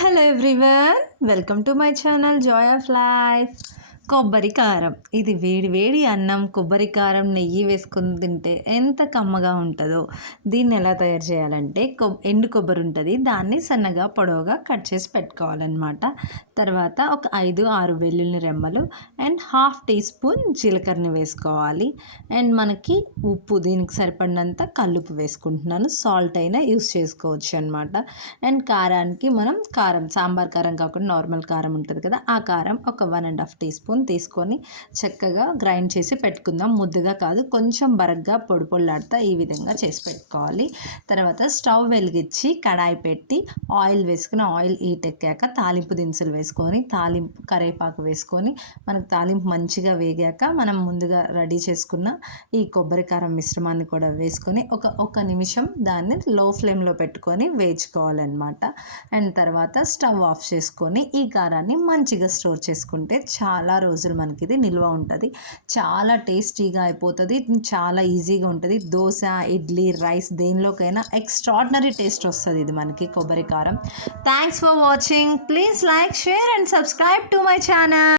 Hello everyone, welcome to my channel Joy of life. కొబ్బరి కారం, ఇది వేడి వేడి అన్నం కొబ్బరి కారం నెయ్యి వేసుకొని తింటే ఎంత కమ్మగా ఉంటుందో. దీన్ని ఎలా తయారు చేయాలంటే ఎండు కొబ్బరి ఉంటుంది, దాన్ని సన్నగా పొడవుగా కట్ చేసి పెట్టుకోవాలన్నమాట. తర్వాత ఒక 5-6 వెల్లుల్లి రెమ్మలు అండ్ హాఫ్ టీ స్పూన్ జీలకర్రని వేసుకోవాలి. అండ్ మనకి ఉప్పు, దీనికి సరిపడినంత కల్లుప్పు వేసుకుంటున్నాను, సాల్ట్ అయినా యూస్ చేసుకోవచ్చు అనమాట. అండ్ కారానికి మనం సాంబార్ కారం కాకుండా నార్మల్ కారం ఉంటుంది కదా, ఆ కారం ఒక 1.5 టీ స్పూన్ తీసుకొని చక్కగా గ్రైండ్ చేసి పెట్టుకుందాం. ముద్దగా కాదు, కొంచెం బరగ్గా పొడి పొళ్ళాడుతా ఈ విధంగా చేసి పెట్టుకోవాలి. తర్వాత స్టవ్ వెలిగించి కడాయి పెట్టి ఆయిల్ వేసుకుని, ఆయిల్ హీట్ ఎక్కాక తాలింపు దినుసులు వేసుకొని, కరివేపాకు వేసుకొని, మనకు తాలింపు మంచిగా వేగాక మనం ముందుగా రెడీ చేసుకున్న ఈ కొబ్బరి కారం మిశ్రమాన్ని కూడా వేసుకొని ఒక నిమిషం దాన్ని లో ఫ్లేమ్లో పెట్టుకొని వేయించుకోవాలన్నమాట. అండ్ తర్వాత స్టవ్ ఆఫ్ చేసుకొని ఈ కారాన్ని మంచిగా స్టోర్ చేసుకుంటే చాలా రోజులు మనకి ఇది నిల్వ ఉంటుంది. చాలా టేస్టీగా అయిపోతుంది, చాలా ఈజీగా ఉంటుంది. దోశ, ఇడ్లీ, రైస్ దేనిలోకైనా ఎక్స్ట్రాడినరీ టేస్ట్ వస్తుంది ఇది మనకి కొబ్బరి కారం. Thanks for watching. Please like, share and subscribe to my channel.